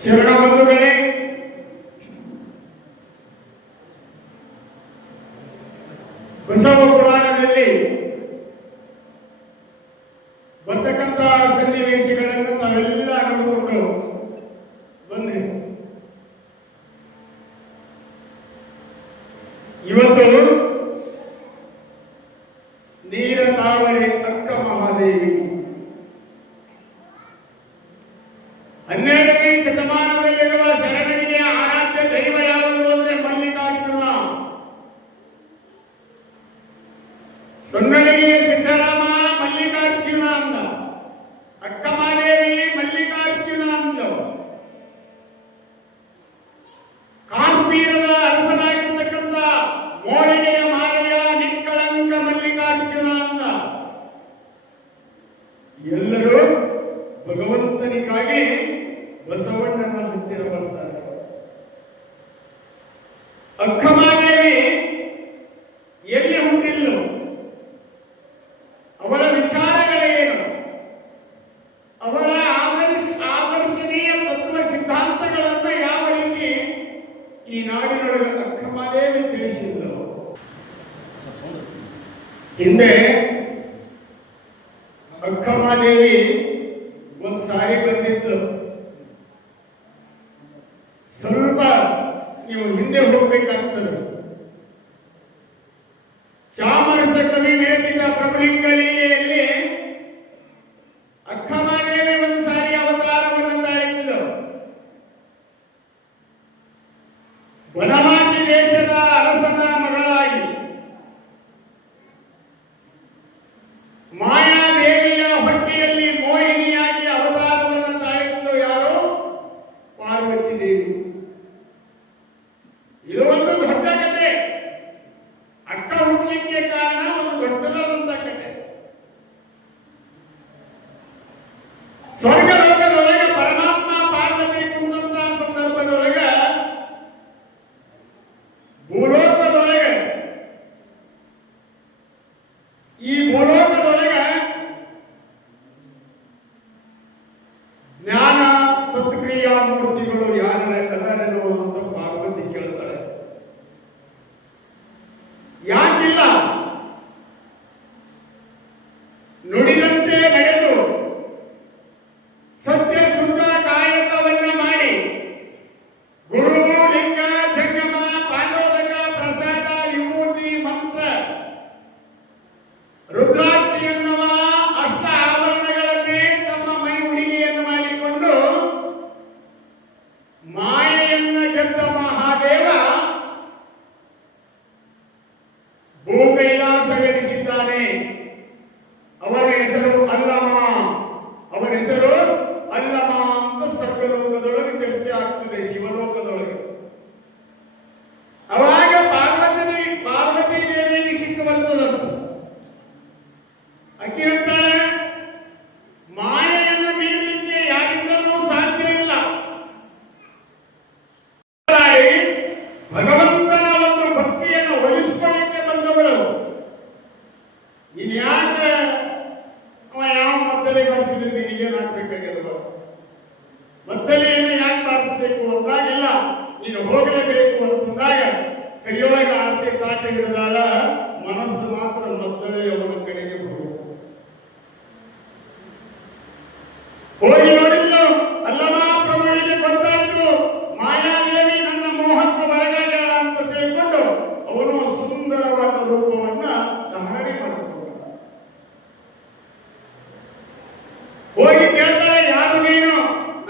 ಶರಣ ಬಂಧುಗಳೇ, ಬಸವ ಪುರಾಣದಲ್ಲಿ ಬರ್ತಕ್ಕಂಥ ಸನ್ನಿವೇಶಗಳನ್ನು ತಾವೆಲ್ಲ ನೋಡಿಕೊಂಡು ಬಂದ್ರಿ. ಇವತ್ತು ನೀರ ತಾವರೆ ಅಕ್ಕ ಮಹಾದೇವಿ 12ನೇ ಶತಮಾನದಲ್ಲಿರುವ ಶರಣನಿಗೆ ಆರಾಧ್ಯ ದೈವ ಯಾವುದು ಅಂದ್ರೆ ಮಲ್ಲಿಕಾರ್ಜುನ. ಸೊನ್ನಲಿಗೆ ಸಿದ್ದರಾಮ ಮಲ್ಲಿಕಾರ್ಜುನ ಅಂದ, ಅಕ್ಕ ಮಹಾದೇವಿ ಮಲ್ಲಿಕಾರ್ಜುನ ಅಂದ. ಕಾಶ್ಮೀರದ ಅರಸನಾಗಿರ್ತಕ್ಕಂಥ ಮೋಳಿಗೆಯ ಮಾಲೆಯ ನಿಕ್ಕಳಂಕ ಮಲ್ಲಿಕಾರ್ಜುನ ಅಂದ. ಎಲ್ಲರೂ ಭಗವಂತನಿಗಾಗಿ ಬಸವಣ್ಣನ ಹತ್ತಿರ ಬರ್ತಾರೆ. ಅಕ್ಕ ಮಹಾದೇವಿ ಎಲ್ಲಿ ಹುಟ್ಟಿಲ್ಲ, ಅವಳ ವಿಚಾರಗಳೇನು, ಅವಳ ಆದರ್ಶನೀಯ ತತ್ವ ಸಿದ್ಧಾಂತಗಳನ್ನು ಯಾವ ರೀತಿ ಈ ನಾಡಿನೊಳಗೆ ಅಕ್ಕ ಮಹಾದೇವಿ ತಿಳಿಸಿದ್ದಳು. ಹಿಂದೆ ಅಕ್ಕ ಮಹಾದೇವಿ ಒಂದ್ ಸಾರಿ ಬಂದಿದ್ದು. ಸ್ವಲ್ಪ ನೀವು ಹಿಂದೆ ಹೋಗ್ಬೇಕಾಗ್ತದೆ. ಚಾಮರಸ ಕವಿ ವಿರಚಿತ ಪ್ರಭುಲಿಂಗ ಲೀಲೆಯಲ್ಲಿ ಅಕ್ಕ ಮಹಾದೇವಿ ಒಂದು ಸಾರಿ ಅವತಾರವನ್ನು ತಾಳಿದ್ಲು. ವನವಾಸಿ ದೇಶದ ಅರಸನ ಮಗಳಾಗಿ ಮಾಯಾದೇವಿಯ ಹೊಟ್ಟೆಯಲ್ಲಿ ಮೋಹಿನಿಯಾಗಿ ಅವತಾರವನ್ನು ತಾಳಿದ್ಲು. ಯಾರು? ಪಾರ್ವತಿ ದೇವಿ. ಇದು ಒಂದು ದೊಡ್ಡ ಕಥೆ. ಅಕ್ಕ ಹುಟ್ಟಲಿಕ್ಕೆ ಕಾರಣ ಒಂದು ದೊಡ್ಡದಾದಂತ ಕಥೆ. ಸ್ವರ್ಗ ಲೋಕದೊಳಗೆ ಪರಮಾತ್ಮ ಪಾರ್ವತಿ ಕುಂದಂತಹ ಸಂದರ್ಭದೊಳಗ ಭೂಲೋಕದೊಳಗೆ ಈ ಭೂಲೋಕದೊಳಗೆ ಜ್ಞಾನ ಸತ್ಕ್ರಿಯಾ ಮೂರ್ತಿಗಳು ಯಾರೆನ್ನೋ ಅಂತ ಪಾರ್ವತಿ ಕೇಳ್ತಾಳೆ. ಯಾಕಿಲ್ಲ? ನುಡಿದಂತೆ ನಡೆದು ಸತ್ಯ ಶುದ್ಧ ಕಾಯಕವನ್ನ ಮಾಡಿ ಗುರು ಲಿಂಗ ಜಂಗಮ ಪಾದೋದಕ ಪ್ರಸಾದ ವಿಭೂತಿ ಮಂತ್ರ ರುದ್ರಾಕ್ಷಿ ಎನ್ನುವ ಅಷ್ಟ ಆವರಣಗಳನ್ನೇ ತಮ್ಮ ಮೈ ಉಡುಗೆಯನ್ನು ಮಾಡಿಕೊಂಡು ಮಾಯೆಯನ್ನ ಗೆದ್ದ ಮಹಾದೇವ ಭೂ ಕೈಲಾಸವೆನಿಸಿದ್ದಾನೆ. ಅವನ ಹೆಸರು ಅಲ್ಲಮ. ಅವನ ಹೆಸರು ಅಲ್ಲಮ ಅಂತ ಸ್ವರ್ಗಲೋಕದೊಳಗೆ ಚರ್ಚೆ ಆಗ್ತದೆ, ಶಿವಲೋಕದೊಳಗೆ. ಅವಾಗ ಪಾರ್ವತಿ ದೇವಿಗೆ ಸಿಟ್ಟು ಬರ್ತದಂತ. ಅಕ್ಕಿ ಅಂತಾಳೆ, ಮಾಯೆಯನ್ನು ಮೀರಲಿಕ್ಕೆ ಯಾರಿಂದಲೂ ಸಾಧ್ಯ ಇಲ್ಲ. ಭಗವಂತನ ಒಂದು ಭಕ್ತಿಯನ್ನು ಒಲಿಸಿಕೊಳ್ಳಿಕ್ಕೆ ಬಂದವಳು. ನೀನು ಯಾಕೆ ಅವ ಯಾವ ಮದ್ದಲೆ ಬಾರಿಸಿದ್ರೆ ನಿನಗೇನು ಹಾಕ್ಬೇಕಾಗ್ಯದ? ಮದ್ದಲೆಯನ್ನು ಯಾಕೆ ಬಾರಿಸಬೇಕು ಅಂದಾಗಿಲ್ಲ, ನೀನು ಹೋಗಲೇಬೇಕು ಅಂತಂದಾಗ ಕೈಯೊಳಗೆ ಆರತಿ ತಾಟೆ ಹಿಡಿದಾಗ ಮನಸ್ಸು ಮಾತ್ರ ಮದ್ದಳೆಯವರ ಕಡೆಗೆ ಹೋಗಿ ನೋಡಿಲ್ಲ. ಅಲ್ಲಮ ಪ್ರಭುವಿಗೆ ಗೊತ್ತಾಯ್ತು ಮಾಯಾದೇವಿ ನನ್ನ ಮೋಹಕ್ಕೆ ಒಳಗಾಗ್ಯಾಳ ಅಂತ ತಿಳ್ಕೊಂಡು ಅವನು ಸುಂದರವಾದ ರೂಪವನ್ನ ಧಾರಣೆ ಮಾಡಿಕೊಂಡ. ಹೋಗಿ ಕೇಳ್ತಾಳೆ, ಯಾರು ನೀನು?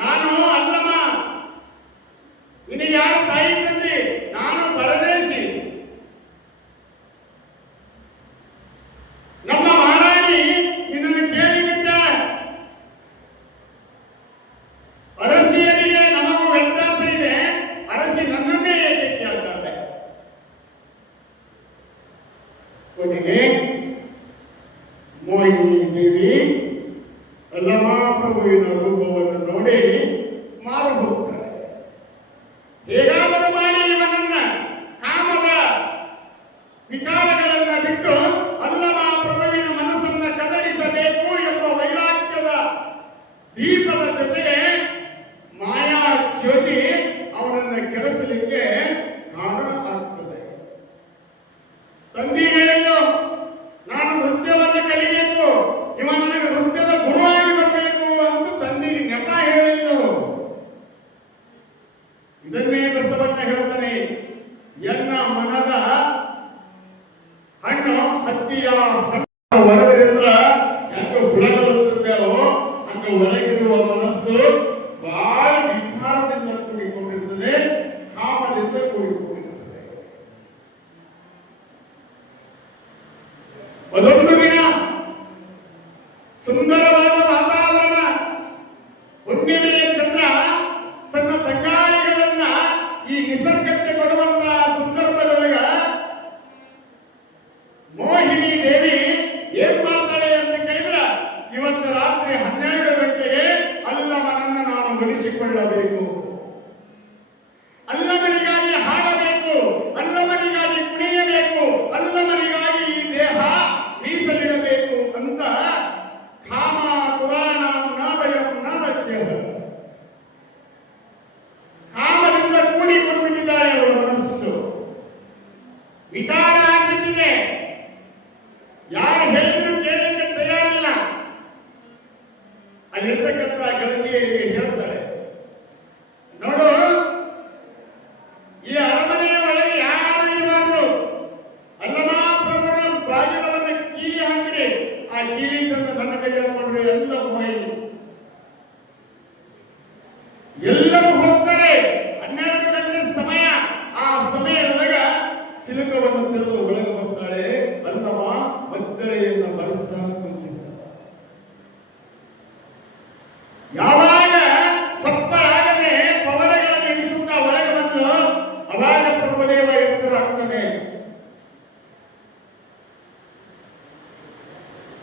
ನಾನು ಅಲ್ಲಮ. ನಿನಗೆ ಯಾರು ತಾಯಿ ತಂದೆ? ನಾನು ಪರದೇಶಿ. ನಮ್ಮ ಮಹಾರಾಣಿ ನಿನ್ನನ್ನು ಕೇಳಿದ್ದಾಳೆ. ಅರಸಿಯರಿಗೆ ನಮಗೂ ವ್ಯತ್ಯಾಸ ಇದೆ. ಅರಸಿ ನನ್ನನ್ನೇ ಏಕೆ ಕೇಳ್ತಾಳೆ? ಕೊನೆಗೆ ಮೋಹಿನಿ ದೇವಿ ಅಲ್ಲಮ ಪ್ರಭುವಿನ ರೂಪವನ್ನು ನೋಡಿ ಮಾರು ಹೋಗ್ತಾಳೆ. ಹೇಗಾದರೂ ಮಾಡಿ ಇವನನ್ನ ಕಾಮದ ವಿಕಾರಗಳನ್ನ ಬಿಟ್ಟು ಅಲ್ಲಮ ಪ್ರಭುವಿನ ಮನಸ್ಸನ್ನ ಕದಡಿಸಬೇಕು ಎಂಬ ವೈರಾಗ್ಯದ ದೀಪದ ಜೊತೆಗೆ ಮಾಯಾ ಮನಸ್ಸು ಬಹಳ ವಿಕಾರದಿಂದ ಕೂಡಿಕೊಂಡಿರುತ್ತದೆ, ಕಾಮದಿಂದ ಕೂಡಿಕೊಂಡಿರುತ್ತದೆ. ಅದೊಂದು ದಿನ ಸುಂದರವಾದ ವಾತಾವರಣ, ಹುಣ್ಣಿಮೆಯ ಚಂದ್ರ ತನ್ನ ತಂಗಾಳಿಗಳನ್ನ ಈ ನಿಸರ್ಗಕ್ಕೆ ಕೊಡುವಂತಹ ಸಂದರ್ಭದೊಳಗ ಮೋಹಿನಿ ದೇವಿ ಏನ್ ಮಾಡ್ತಾಳೆ ಅಂತ ಕೇಳಿದ್ರೆ, ಇವತ್ತು ರಾತ್ರಿ 12 ಗಂಟೆಗೆ ಅಲ್ಲಮನನ್ನ ನಾನು ಉಳಿಸಿಕೊಳ್ಳಬೇಕು, ಅಲ್ಲಮನಿಗಾಗಿ ಹಾಡಬೇಕು, ಅಲ್ಲಮನಿಗಾಗಿ ಕುಣಿಯಬೇಕು, ಅಲ್ಲಮನಿಗಾಗಿ ಈ ದೇಹ ಮೀಸಲಿಡಬೇಕು ಅಂತ ಕಾಮ ಪುರಾಣ ನಾಭಯಂ ನಾಭಜ್ಯ ಕಾಮದಿಂದ ಕೂಡಿಕೊಂಡ್ಬಿಟ್ಟಿದ್ದಾಳೆ. ಅವಳ ಮನಸ್ಸು ವಿಕಾರ ಆಗ್ಬಿಟ್ಟಿದೆ. ಯಾರು ಹೇಳಿದ್ರು ಕೇಳಕ್ಕೆ ತಯಾರಿಲ್ಲ. ಅಲ್ಲಿರ್ತಕ್ಕಂಥ ಗೆಳತಿಯರಿಗೆ ಹೇಳ್ತಾಳೆ, ನೋಡು, ಈ ಅರಮನೆಯ ಒಳಗೆ ಯಾರು ಇರಬಾರ್ದು. ಅಲ್ಲಮಾಪ್ರಭುನ ಬಾಗಿಲವನ್ನು ಕೀಲಿ ಹಾಕಿರಿ, ಆ ಕೀಲಿ ತಂದು ನನ್ನ ಕೈಯಲ್ಲಿ ಕೊಡ್ರಿ. ಎಲ್ಲ ಮೋಹಿನಿ ಎಲ್ಲರೂ ಹೋಗ್ತಾರೆ. 12 ಗಂಟೆ ಸಮಯ. ಆ ಸಮಯದೊಳಗ ಚಿಲಕವನ್ನು ತೆರೆದು ಒಳಗೆ ಬರ್ತಾಳೆ. ಅಲ್ಲಮ ಮದ್ದಳೆಯನ್ನು ಬರೆಸ್ತಾ ಕುಂತಿದ್ದ. ಯಾವಾಗ ಸಪ್ಪಳಾಗದೆ ಪವನಗಳನ್ನು ಎನಿಸುತ್ತಾ ಒಳಗೆ ಬಂದು ಅವಾಗ ಪ್ರಭುದೇವ ಎಚ್ಚರ ಆಗ್ತಾನೆ.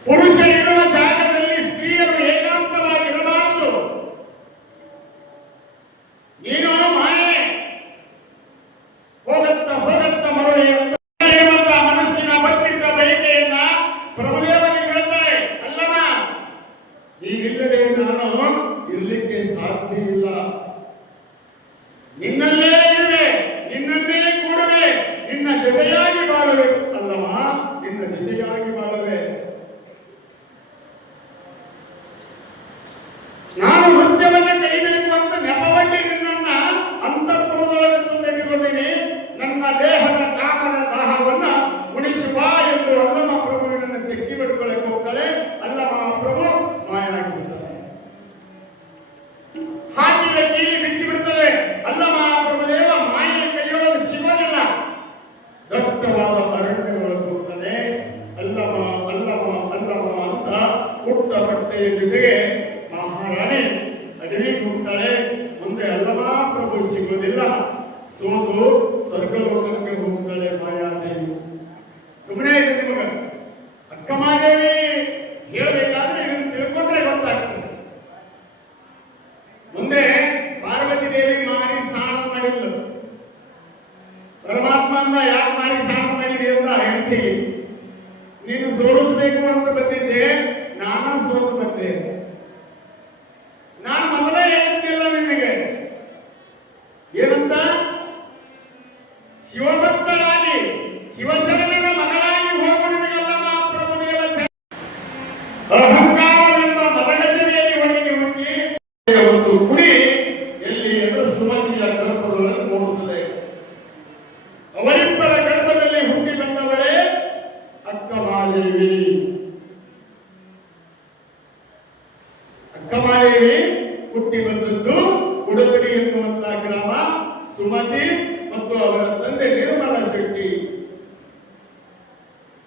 ಪುರುಷರಿರುವ ಜಾಗದಲ್ಲಿ ಸ್ತ್ರೀಯರು ಏಕಾಂತವಾಗಿರಬಾರದು. ನೀನು ಮಾಯೆ ಹೋಗತ್ತ ಹೋಗತ್ತ ಮರಳಿ ಅಂತ ಮನಸ್ಸಿನ ಬಚ್ಚಿಟ್ಟ ಬಯಕೆಯನ್ನ ಪ್ರಭುದೇವನಿಗೆ ಹೇಳ್ತಾರೆ. ಅಲ್ಲಮ್ಮ, ನೀನಿಲ್ಲದೆ ನಾನು ಇರಲಿಕ್ಕೆ ಸಾಧ್ಯವಿಲ್ಲ. ನಿನ್ನಲ್ಲೇ ಇರುವೆ, ನಿನ್ನನ್ನೇ ಕೂಡುವೆ, ನಿನ್ನ ಜೊತೆಯಾಗಿ ಬಾಳುವೆ. ಅಲ್ಲಮ್ಮ, ನಿನ್ನ ಜೊತೆಯಾಗಿ ಬಾಳುವೆ. ನಾನು ನೃತ್ಯವನ್ನು ಕಲಿಬೇಕು ಅಂತ ನೆಪವಡ್ಡಿ ನಿನ್ನನ್ನ ಅಂತಃಪುರದೊಳಗೆ ತಂದಿಟ್ಟುಕೊಂಡಿನಿ. ನನ್ನ ದೇಹದ ಕಾಮನ ದಾಹವನ್ನ ಉಳಿಸುವ ಎಂದು ಅಲ್ಲಮ ಪ್ರಭುವಿನನ್ನು ತೆಕ್ಕಿ ಬಿಡುಕೊಳ್ಳಕ್ಕೆ ಹೋಗ್ತಾಳೆ. ಅಲ್ಲಮ ಪ್ರಭು ಮಾಯನಾಗಿರುತ್ತಾನೆ. ಹಾಕಿದ ಕೀಲಿ ಬಿಚ್ಚಿ ಬಿಡುತ್ತದೆ. ಅಲ್ಲಮ ಪ್ರಭುದೇವ ಮಾಯೆಯ ಕೈಯೊಳಗೆ ಸಿಗೋದಿಲ್ಲ. ದಟ್ಟವಾದ ಅರಣ್ಯದೊಳಗೆ ಹೋಗ್ತಾನೆ. ಅಲ್ಲಮ ಅಲ್ಲಮ ಅಲ್ಲಮ ಅಂತ ಪುಟ್ಟ ಬಟ್ಟೆಯ ಜೊತೆಗೆ ಮಹಾರಾಣಿ ಅಡವಿಗೆ ಹೋಗ್ತಾಳೆ. ಮುಂದೆ ಅಲ್ಲಮ ಪ್ರಭು ಸಿಗೋದಿಲ್ಲ. ಸೋದು ಸ್ವರ್ಗಲೋಕಕ್ಕೆ ಹೋಗ್ತಾಳೆ ಮಾಯಾದೇವಿ. ಸುಮ್ಮನೆ ಇದೆ ನಿಮಗ ಅಕ್ಕಮಾದೇವಿ ಹೇಳಬೇಕಾದ್ರೆ ಇದನ್ನು ತಿಳ್ಕೊಂಡ್ರೆ ಗೊತ್ತಾಗ್ತದೆ. ಮುಂದೆ ಪಾರ್ವತಿ ದೇವಿ ಮಾಡಿ ಸ್ನಾನ ಮಾಡಿಲ್ಲ. ಪರಮಾತ್ಮ ಅಂದ, ಯಾಕೆ ಮಾಡಿ ಸ್ನಾನ ಮಾಡಿದೆ ಅಂತ ಹೇಳ್ತೀವಿ. ನೀನು ಸೋಲಿಸ್ಬೇಕು ಅಂತ ಬಂದಿದ್ದೆ, ನಾನಾ ಸೋತು ಬಂದೆ. ನಾನು ಮೊದಲೇ ಹೇಳ್ತಿಲ್ಲ ನಿನಗೆ ಏನಂತ, ಶಿವಭಕ್ತರಾಗಿ ಶಿವಶರಣರ ಮಗಳಾಗಿ ಹೋಗು. ನಿನಗಲ್ಲಮ್ಮ ಪ್ರಭುದೇವ ಅಹಂಕಾರವೆಂಬ ಮದಗಜರಿಯಲ್ಲಿ ಹೊರಗೆ ಮುಚ್ಚಿ ಒಂದು ಕುಡಿ ಎಲ್ಲಿ ಎಂದು ಸುಮತಿಯ ಗರ್ಭದೊಳಗೆ ನೋಡುತ್ತದೆ. ಅವರಿಬ್ಬರ ಗರ್ಭದಲ್ಲಿ ಹುಟ್ಟಿ ಬಂದವಳೇ ಅಕ್ಕಮಾದೇವಿ. ಅಕ್ಕಮಾದೇವಿ ಹುಟ್ಟಿ ಬಂದದ್ದು ಉಡುಪಡಿ ಎನ್ನುವಂತಹ ಗ್ರಾಮ. ಸುಮತಿ ಮತ್ತು ಅವರ ತಂದೆ ನಿರ್ಮಲ ಶೆಟ್ಟಿ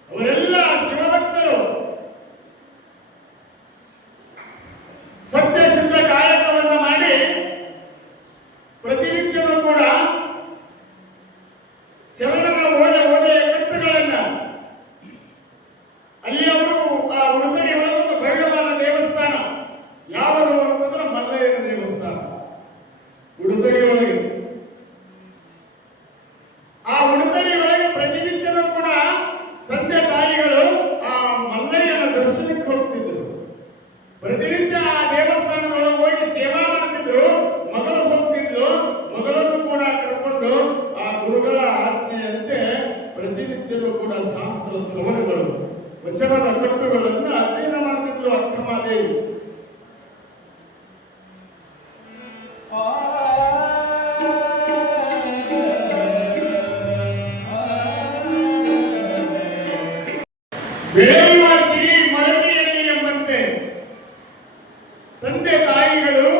ಅವರೆಲ್ಲ ಶಿವಭಕ್ತರು. ಸತ್ಯ ಶುದ್ಧ ಕಾಯಕವನ್ನ ಮಾಡಿ ಪ್ರತಿನಿತ್ಯವೂ ಕೂಡ ಶರಣರ ಓದೆಯ ಕಟ್ಟುಗಳನ್ನ ಅಲ್ಲಿ ಅವರು ಆ ಉಡುಪಡಿ ಒಳಗೊಂದು ಭವ್ಯವಾದ ದೇವಸ್ಥಾನ ಯಾವುದು ಅಂತಂದ್ರೆ ಮಲ್ಲಯ್ಯನ ದೇವಸ್ಥಾನ ಉಡುಪಡಿ ಒಳಗೆ. ಆ ಉಡುಪಡಿ ಒಳಗೆ ಪ್ರತಿನಿತ್ಯವೂ ಕೂಡ ತಂದೆ ತಾಯಿಗಳು ಆ ಮಲ್ಲಯ್ಯನ ದರ್ಶನಕ್ಕೆ ಹೋಗ್ತಿದ್ರು. ಪ್ರತಿನಿತ್ಯ ಆ ದೇವಸ್ಥಾನದೊಳಗೆ ಹೋಗಿ ಸೇವಾ ಮಾಡ್ತಿದ್ರು. ಮಗಳು ಹೋಗ್ತಿದ್ರು. ಮಗಳನ್ನು ಕೂಡ ಕರ್ಕೊಂಡು ಆ ಗುರುಗಳ ಆಜ್ಞೆಯಂತೆ ಪ್ರತಿನಿತ್ಯವೂ ಕೂಡ ಶಾಸ್ತ್ರ ಶ್ರವಣಗಳು, ವಚನದ ಕಟ್ಟುಗಳನ್ನ ಅಧ್ಯಯನ ಮಾಡ್ತಿದ್ರು ಅಕ್ಕಮಾದೇವಿ. ಬೆಳೆಯುವ ಸಿರಿ ಮೊಳಕೆಯಲ್ಲಿ ಎಂಬಂತೆ ತಂದೆ ತಾಯಿಗಳು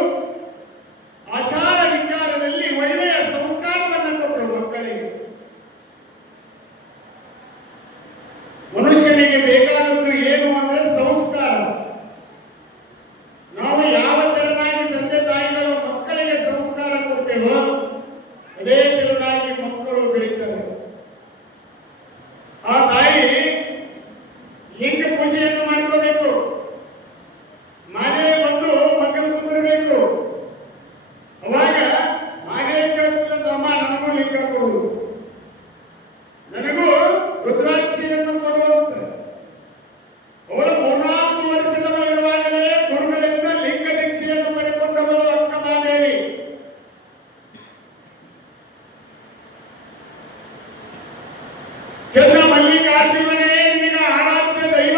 ರಾಜೀವನೇ ನಿನಗ ಆರಾಧ್ಯ ದೈವ.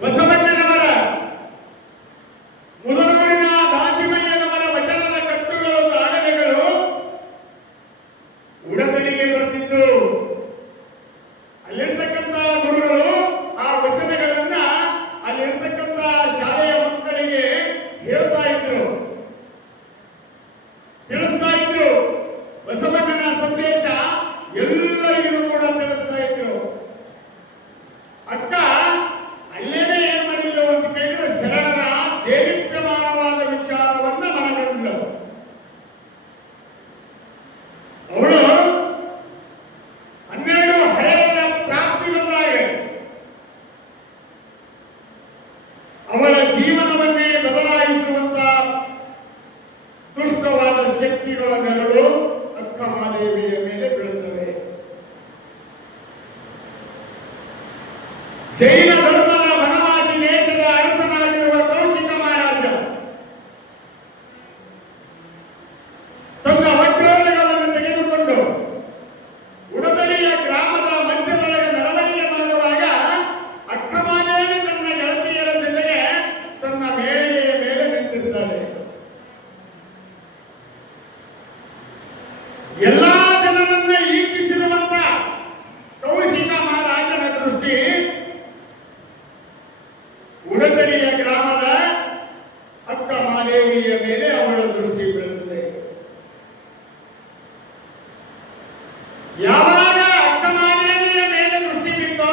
ಬಸವಣ್ಣನವರ ಮುದನೂರಿನ ದಾಸಿಮಯ್ಯನವರ ವಚನದ ಕಟ್ಟುಗಳು ದಾಖಲೆಗಳು ಉಡಗಡಿಗೆ ಬರ್ತಿದ್ದು. ಅಲ್ಲಿರ್ತಕ್ಕಂಥ ಗುರುಗಳು ಆ ವಚನಗಳನ್ನ ಅಲ್ಲಿರ್ತಕ್ಕಂಥ ಶಾಲೆಯ ಮಕ್ಕಳಿಗೆ ಹೇಳ್ತಾ ಇದ್ರು, ತಿಳಿಸ್ತಾ ಇದ್ರು. ಬಸವಣ್ಣನ ಸಂದೇಶ ಎಲ್ಲರಿಗೂ ಕೂಡ ತಿಳಿಸ್ತಾ ಇದ್ರು. ಅಕ್ಕ ಅಲ್ಲೇನೆ ಏನ್ ಮಾಡಿಲ್ಲ ಅಂತ ಕೇಳಿದ್ರೆ ಶರಣರ ದೇದೀಪ್ಯಮಾನವಾದ ವಿಚಾರವನ್ನ ಮನಗಂಡಳು. ಅವಳು 12 ಹಳೆಯರ ಪ್ರಾಪ್ತಿ ಬಂದಾಗ ಅವಳ ಜೀವನವನ್ನೇ ಬದಲಾಯಿಸುವಂತ ದುಷ್ಟವಾದ ಶಕ್ತಿಗಳ ನೆರಳು ಅಕ್ಕ ಮಹಾದೇವಿಯ ಮೇಲೆ ಬೀಳುತ್ತವೆ. ಜೈನ ಧರ್ಮದ ವನವಾಸಿ ದೇಶದ ಅರಸನಾಗಿರುವ ಕೌಶಿಕ ಮಹಾರಾಜ ತನ್ನ ವಡ್ಡೋಲಗಳನ್ನು ತೆಗೆದುಕೊಂಡು ಉಡದಡಿಯ ಗ್ರಾಮದ ಮಧ್ಯದೊಳಗೆ ಮೆರವಣಿಗೆ ಮಾಡುವಾಗ ಅಕ್ಕ ಮಹಾದೇವಿ ತನ್ನ ಗೆಳತಿಯರ ಜೊತೆಗೆ ತನ್ನ ಮೇಳೆಯ ಮೇಲೆ ನಿಂತಿರ್ತಾಳೆ. ಎಲ್ಲಾ ಜನರನ್ನ ಈಕ್ಷಿಸಿರುವಂತ ಕೌಶಿಕ ಮಹಾರಾಜನ ದೃಷ್ಟಿ ಉಡದಡಿಯ ಗ್ರಾಮದ ಅಕ್ಕ ಮಹಾದೇವಿಯ ಮೇಲೆ ಅವಳ ದೃಷ್ಟಿ ಬೀಳುತ್ತದೆ. ಯಾವಾಗ ಅಕ್ಕ ಮಹಾದೇವಿಯ ಮೇಲೆ ದೃಷ್ಟಿ ಬಿತ್ತು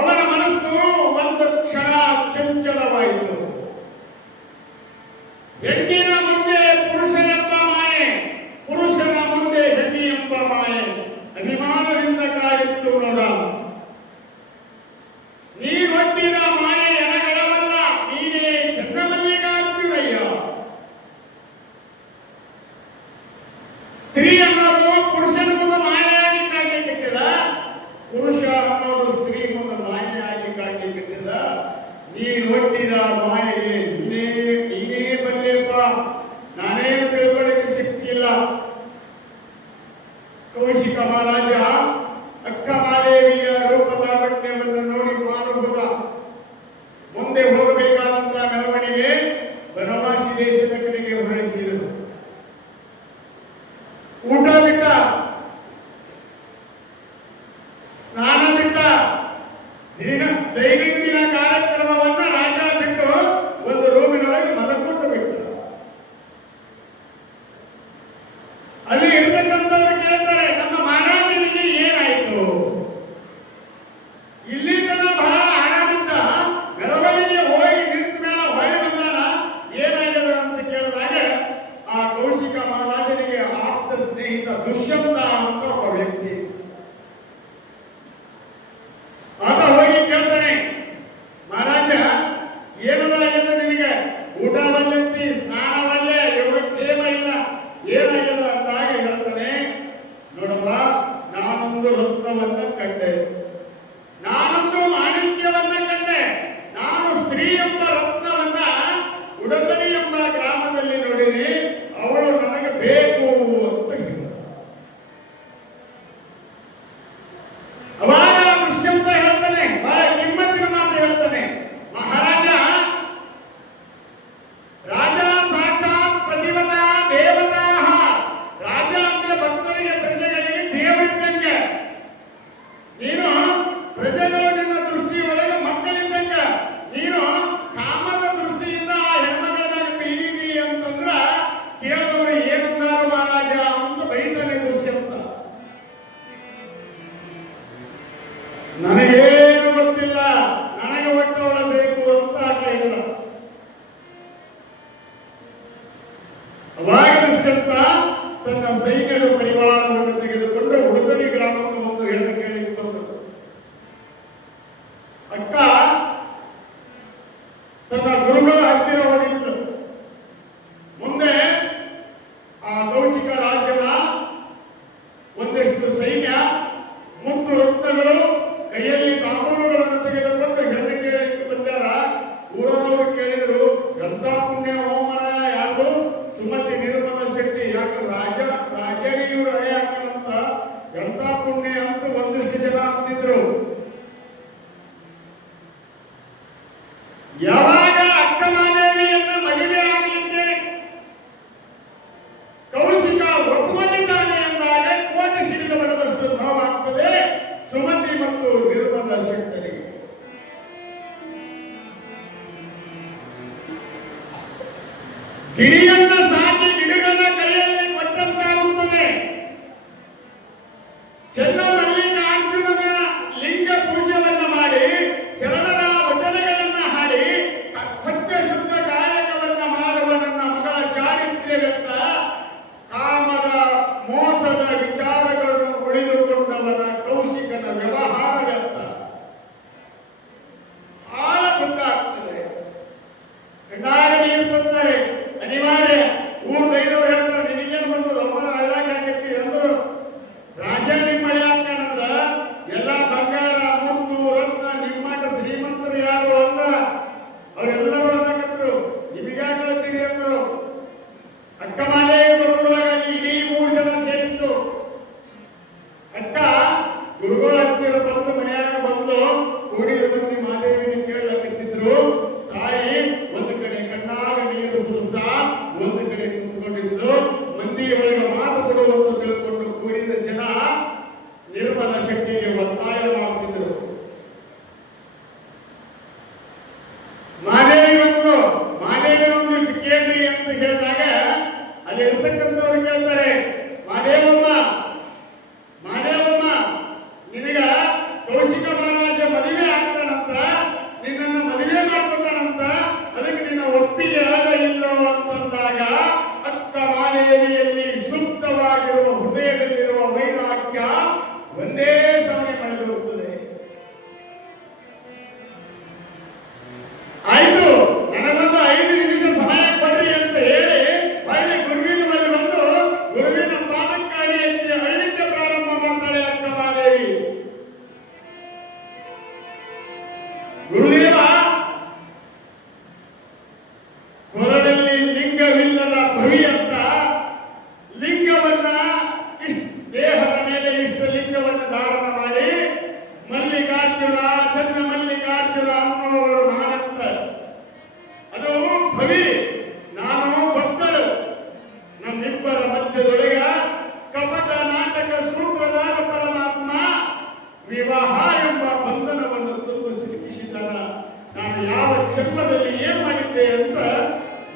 ಅವನ ಮನಸ್ಸು ಒಂದು ಕ್ಷಣ ಚಂಚಲವಾಯಿತು. ಹೆಣ್ಣಿನ ಮುಂದೆ ಪುರುಷ ಎಂಬ ಮಾಯೆ, ಪುರುಷನ ಮುಂದೆ ಹೆಣ್ಣಿ ಎಂಬ ಮಾಯೆ ಅಭಿಮಾನದಿಂದ ಕಾಡಿತ್ತು ನೋಡ. ನೀನೊಡ್ಡಿದ ಮಾಯೆ ಎನಗಳವಲ್ಲ, ನೀನೇ ಚನ್ನಮಲ್ಲಿಕಾರ್ಜುನಯ್ಯ. ಸ್ತ್ರೀ ಅನ್ನೋದು ಪುರುಷನ ಮುಂದೆ ಮಾಯೆಯಾಗಿ ಕಾಡ್ಲಿಕ್ಕಿದ, ಪುರುಷ ಅನ್ನೋದು ಸ್ತ್ರೀ ಮುಂದೆ ಮಾಯೆಯಾಗಿ ಕಾಡ್ಲಿಕ್ಕಿದ. ನೀನೊಡ್ಡಿದ ಮಾಯೆಗೆ ನೀನೇ ಬಲ್ಲೆಪ್ಪ, ನಾನೇನು ತಿಳ್ಕೊಳ್ಳಿಕ್ಕೆ ಶಕ್ತಿ ಇಲ್ಲ. ಕೌಶಿಕ ಮಹಾರಾಜ ಅಕ್ಕ ಮಹಾದೇವಿಯ ರೂಪಲಾವಣ್ಯವನ್ನು ನೋಡಿ ಮಾರು ಹೋದ. ಮುಂದೆ ಹೋಗಬೇಕಾದಂತ ಮೆರವಣಿಗೆ ಬನವಾಸಿ ದೇಶದ ಕಡೆಗೆ ಹೊರಳಿಸಿದರು. ಊಟ ಬಿಟ್ಟ, ಸ್ನಾನ ಬಿಟ್ಟ, ದೈನಂದಿನ ಕಾರ್ಯಕ್ರಮವನ್ನ ರಾಜ ಬಿಟ್ಟು ಒಂದು ರೂಮಿನೊಳಗೆ ಮಲಕೊಂಡು ಬಿಟ್ಟ. ಅಲ್ಲಿ ಇರ್ತಕ್ಕಂಥವ್ರು ಕೇಳ್ತಾರೆ, ನಮ್ಮ ಮಹಾರಾಜನಿಗೆ ಏನಾಯ್ತು? ಇಲ್ಲಿ ತನ ಬಹಳ ಆರಾಮಿದ್ದ, ಮೆರವಣಿಗೆ ಹೋಗಿ ನಿಂತ ಮೇಲೆ ಹೊಳೆ ಬಂದಾನ, ಏನಾಗ್ಯದ ಅಂತ ಕೇಳಿದಾಗ ಆ ಕೌಶಿಕ ಮಹಾರಾಜನಿಗೆ ಆಪ್ತ ಸ್ನೇಹಿತ ದುಷ್ಯಂತ ಅಂತ ಒಬ್ಬ ವ್ಯಕ್ತಿ ಆತ ಹೋಗಿ ಕೇಳ್ತಾನೆ, ಮಹಾರಾಜ ಏನದಾಗ್ಯದ ನಿನಗೆ? ಊಟವಲ್ಲಂತಿ, ಸ್ನಾನವಲ್ಲೇ, ಯೋಗಕ್ಷೇಮ ಇಲ್ಲ, ಏನಾಗ್ಯದ ಅಂದಾಗ ಹೇಳ್ತಾನೆ, ನೋಡಪ್ಪ, ನಾನೊಂದು ರತ್ನವನ್ನ ಕಂಡೆ, ನಾನೊಂದು ಮಾಣಿಕ್ಯವನ್ನ ಕಂಡೆ. ನಾನು ಸ್ತ್ರೀ ಎಂಬ ರತ್ನವನ್ನ ಉಡಗಡಿ ಎಂಬ ಗ್ರಾಮದಲ್ಲಿ ನೋಡಿನಿ, ಅವಳು ನನಗೆ ಬೇಕು ಅಂತ ಹೇಳಿದ. ಅವಾಗ ದುಷ್ಯಂತ ಹೇಳ್ತಾನೆ, ಬಹಳ ಕಿಮ್ಮತ್ತಿನ ಮಾತು ಹೇಳ್ತಾನೆ, ಮಹಾರಾಜ, ರಾಜ ಸಾಕ್ಷಾತ್ ಪ್ರತಿಪದ ದೇವತಾ. ರಾಜ ಅಂದ್ರೆ ಭಕ್ತರಿಗೆ, ಪ್ರಜೆಗಳಿಗೆ ದೇವರಿದ್ದಂಗೆ. ನೀನು ಪ್ರಜೆಗಳು ನಿನ್ನ ದೃಷ್ಟಿಯೊಳಗೆ ಮಕ್ಕಳಿದ್ದಂಗ. ನೀನು ಕಾಮದ ದೃಷ್ಟಿಯಿಂದ ಆ ಹೆಣ್ಮಗಳನ್ನ ಬೀರಿದಿ ಅಂತಂದ್ರ ಕೇಳಿದವರು ಏನಂದಾರು ಮಹಾರಾಜ ಅಂತ ಬೈತಾನೆ ದುಷ್ಯಂತ. ನನಗೇನು ಗೊತ್ತಿಲ್ಲ, ನನಗೆ ಒಟ್ಟವಳ ಬೇಕು ಅಂತ ಆಟ ಹಿಡಿದ. ಅವಾಗ ದುಷ್ಯಂತ ತನ್ನ ಸೈನ್ಯದ ಪರಿವಾರವನ್ನು ತೆಗೆದುಕೊಂಡು ಉಡದಡಿ ಗ್ರಾಮಕ್ಕೆ ಒಂದು ಹೆಣ್ಣು ಕೇಳಿಕೊಂಡು ಬಂದರು. ಅಕ್ಕ ತನ್ನ ಗುರುಗಳ ಹತ್ತಿರ ಹೋಗಿತ್ತು. ಮುಂದೆ ಆ ಕೌಶಿಕ ರಾಜ್ಯದ ಒಂದಿಷ್ಟು ಸೈನ್ಯ, ಮುತ್ತು ರತ್ನಗಳು, ಕೈಯಲ್ಲಿ ತಾಂಬೂಲಗಳನ್ನು ತೆಗೆದುಕೊಂಡು ಹೆಣ್ಣು ಕೇಳಲಿಕ್ಕೆ ಬಂದಾರ. ಊರವರು ಕೇಳಿದ್ರು, ಎಂತ ಪುಣ್ಯ ಹೋಮನ ಯಾರು? ಸುಮತಿ ನಿರ್ಮಲ ಶೆಟ್ಟಿ. ಯಾಕೆ ರಾಜನಿಯವರು ಯಾವಾಗ ಅಕ್ಕ ಮಾದೇವಿಯನ್ನ ಮದುವೆ ಆಗಲಿಕ್ಕೆ ಕೌಶಿಕ ಒಪ್ಪಿಕೊಂಡಿದ್ದಾನೆ ಎಂದಾಗ ಕೋಟಿ ಸಿಡಿಲು ಬಡದಷ್ಟು ನೋವಾಗ್ತದೆ ಸುಮತಿ ಮತ್ತು ನಿರ್ಮಲ ಶಕ್ತರಿಗೆ. ಗಿಳಿಯನ್ನ ಸಾಕಿ ಗಿಡಗನ್ನ ಕೈಯಲ್ಲಿ ಕೊಟ್ಟಂತಾಗುತ್ತದೆ. ಚೆನ್ನಮಲ್ಲಿಕಾರ್ಜುನನ ಲಿಂಗ ಪೂಜೆಯನ್ನ ಮಾಡಿ ಶರಣರ ವಚನಗಳನ್ನ ಹಾಡಿ ಸತ್ಯ ಶುದ್ಧ ಗಾಯಕವನ್ನ ಮಾಡುವ ನನ್ನ ಮಗಳ ಚಾರಿತ್ರ್ಯವೆತ್ತ ಕಾಮದ ಮೋಸದ ವಿಚಾರಗಳನ್ನು ಉಳಿದುಕೊಂಡವನ ಕೌಶಿಕನ ವ್ಯವಹಾರವೆತ್ತ ಆಳ ಗೊತ್ತಾಗ್ತದೆ. ಕಣ್ಣಾಗ ನೀರು ತಂತಾರೆ ಅನಿವಾರ್ಯ. ಊರ್ ದೈನವ್ರು ಹೇಳ್ತಾರೆ ನಿನಗೇನು ಬಂದದು ಅವನ ಹಳ್ಳಾಗಿ ಹಾಕತ್ತೀರಿ ಅಂದ್ರು ರಾಜ ನಿಮ್ಮ ಮಳೆ ಹಾಕ್ತಾನಂದ್ರ ಎಲ್ಲ ಬಂಗಾರ ಮುತ್ತು ರತ್ನ ನಿಮ್ಮಟ ಶ್ರೀಮಂತರು ಯಾರು ಅಂದ ಅವರೆಲ್ಲರೂ ಅನ್ನಕತ್ರು ನಿಮಗಾಗತ್ತೀರಿ ಅಂದ್ರು. ಅಕ್ಕ ಮಾದೇವಿ ಬರೋದ್ರೊಳಗಾಗಿ ಇಡೀ 3 ಜನ ಸೇರಿತ್ತು. ಅಕ್ಕ ಗುರುಗಳ ಹತ್ತಿರ ಬಂದು ಮನೆಯಾಗ ಬಂದು ಕೂಡಿದ ಮಂದಿ ಮಾದೇವಿನ ಕೇಳಕತ್ತಿದ್ರು. ತಾಯಿ ಒಂದು ಕಡೆ ಕಣ್ಣಾಗ ನೀರು ಸುರಿಸ್ತಾ ಒಂದು ಕಡೆ ನಿಂತ್ಕೊಂಡಿದ್ರು. ಮಂದಿಯೊಳಗೆ ಮಾತು ಕೊಡುವಂತ ತಿಳ್ಕೊಂಡು ಕೂಡಿದ ಜನ ನಿರ್ಮಲ ಶಕ್ತಿಗೆ ಒತ್ತಾಯ ಮಾಡುತ್ತಿದ್ದರು. ಮಾದೇವಿ ಒಂದಿಷ್ಟು ಕೇಳಿ ಅಂತ ಹೇಳಿದಾಗ ಅಲ್ಲಿರ್ತಕ್ಕಂಥವ್ರು ಕೇಳ್ತಾರೆ, ಮಾದೇವಮ್ಮ ನಿನಗ ಕೌಶಿಕ ಮಹಾರಾಜ ಮದುವೆ ಆಗ್ತಾನಂತ, ನಿನ್ನನ್ನ ಮದುವೆ ಮಾಡ್ಕೊತಾನಂತ, ಅದಕ್ಕೆ ನಿನ್ನ ಒಪ್ಪಿಗೆ ಆಗ ಇಲ್ಲೋ ಅಂತಂದಾಗ ಅಕ್ಕ ಮಾದೇವಿಯಲ್ಲಿ ಸುಪ್ತವಾಗಿರುವ ಹೃದಯದಲ್ಲಿರುವ ವೈರಾಗ್ಯ ಒಂದೇ ಸಮಯ ಕಳೆದು ಹೋಗುತ್ತದೆ. ಆಯ್ತು ನನಗೊಂದು 5 ನಿಮಿಷ ಸಮಯ ಕೊಡ್ರಿ ಅಂತ ಹೇಳಿ ಒಳ್ಳೆ ಗುರುವಿನ ಬಳಿ ಬಂದು ಗುರುವಿನ ಪಾದಕ್ಕಾಗಿ ಹೆಚ್ಚಿ ಅಳ್ಳಿಕ್ಕೆ ಪ್ರಾರಂಭ ಮಾಡ್ತಾಳೆ ಅಕ್ಕ ಮಾದೇವಿ. ಗುರುದೇವ ಕೊರಳಲ್ಲಿ ಲಿಂಗವಿಲ್ಲದ ಭವಿಯಂತ ಲಿಂಗವನ್ನ ದೇಹದ ಮೇಲೆ ಇಷ್ಟು ಲಿಂಗವನ್ನು ಧಾರಣ ಮಾಡಿ ಮಲ್ಲಿಕಾರ್ಜುನ ಚನ್ನ ಮಲ್ಲಿಕಾರ್ಜುನ ಅನ್ನುವವರು ನಾನಂತ. ಅದು ಭವಿ, ನಾನು ಭಕ್ತಳು. ನಮ್ಮಿಬ್ಬರ ಮಧ್ಯದೊಳಗ ಕಪಟ ನಾಟಕ ಸೂತ್ರಧಾರ ಪರಮಾತ್ಮ ವಿವಾಹ ಎಂಬ ಬಂಧನವನ್ನು ತಂದು ಸಿಲುಕಿಸಿದ್ದಾನ. ನಾನು ಯಾವ ಜನ್ಮದಲ್ಲಿ ಏನ್ ಮಾಡಿದ್ದೆ ಅಂತ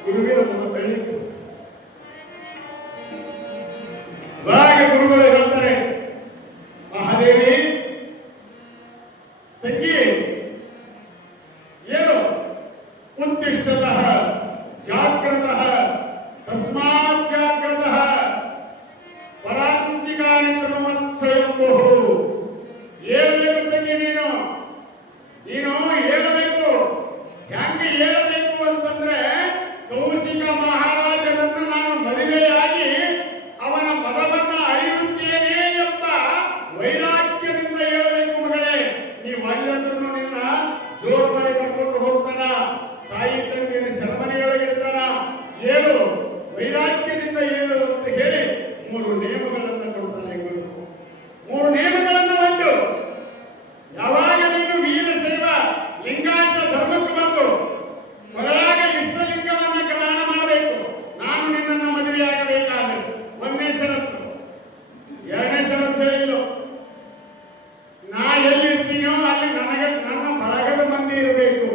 ಗುರುವಿನ ಮುಂದೆ ಬೆಳಿತು. ಗುರುಗಳು ಹೇಳ್ತಾರೆ, ಮಹಾದೇವಿ ತಂಗಿ ಏನು ಉತ್ತಿಷ್ಟತಃ ಜಾಗ್ರತಃ ತಸ್ಮಾತ್ ಜಾಗ್ರತಃ ಪರಾಂಚಿಕಾನಿ ತನುಮತ್ಸಯಂಭೋ. ಹೇಳಬೇಕು ತಂಗಿ, ನೀನು ಹೇಳಬೇಕು. ಹೆಂಗೆ ಹೇಳಬೇಕು ಅಂತಂದ್ರೆ ಕೌಶಿಕ ಮಹಾರಾಜನನ್ನು ನಾನು ಮದುವೆಯಾಗಿ ಅವನ ಪದವನ್ನ ಅಳಿಯುತ್ತೇನೆ ಎಂಬ ವೈರಾಗ್ಯದಿಂದ ಹೇಳಬೇಕು. ಮಗಳೇ, ನೀವು ಅಲ್ಲಂದ್ರೂ ನಿನ್ನ ಜೋರು ಮಾಡಿ ಕರ್ಕೊಂಡು ಹೋಗ್ತಾನ, ತಾಯಿ ತಂಗಿನ ಶರಮನೆಯೊಳಗಿಡ್ತಾನ. ಹೇಳು, ವೈರಾಗ್ಯದಿಂದ ಹೇಳು ಅಂತ ಹೇಳಿ 3 ನೇಮಗಳನ್ನು ಕೊಡ್ತಾನೆ ಗುರು. 3 ನೇಮಗಳನ್ನು ಬಂದು ಯಾವಾಗ ನೀನು ವೀರಶೈವ ಲಿಂಗಾಯತ ಧರ್ಮಕ್ಕೆ ಬಂದು ಹೊರಳಾಗ ಇಷ್ಟಲಿಂಗವನ್ನ ದಾನ ಮಾಡಬೇಕು, ನಾನು ನಿನ್ನನ್ನು ಮದುವೆಯಾಗಬೇಕಾದ್ರೆ 1ನೇ ಷರತ್ತು. 2ನೇ ಷರತ್ತು ಹೇಳಿಲ್ಲ, ನಾ ಎಲ್ಲಿರ್ತೀನೋ ಅಲ್ಲಿ ನನ್ನ ಬಳಗದ ಮಂದಿ ಇರಬೇಕು.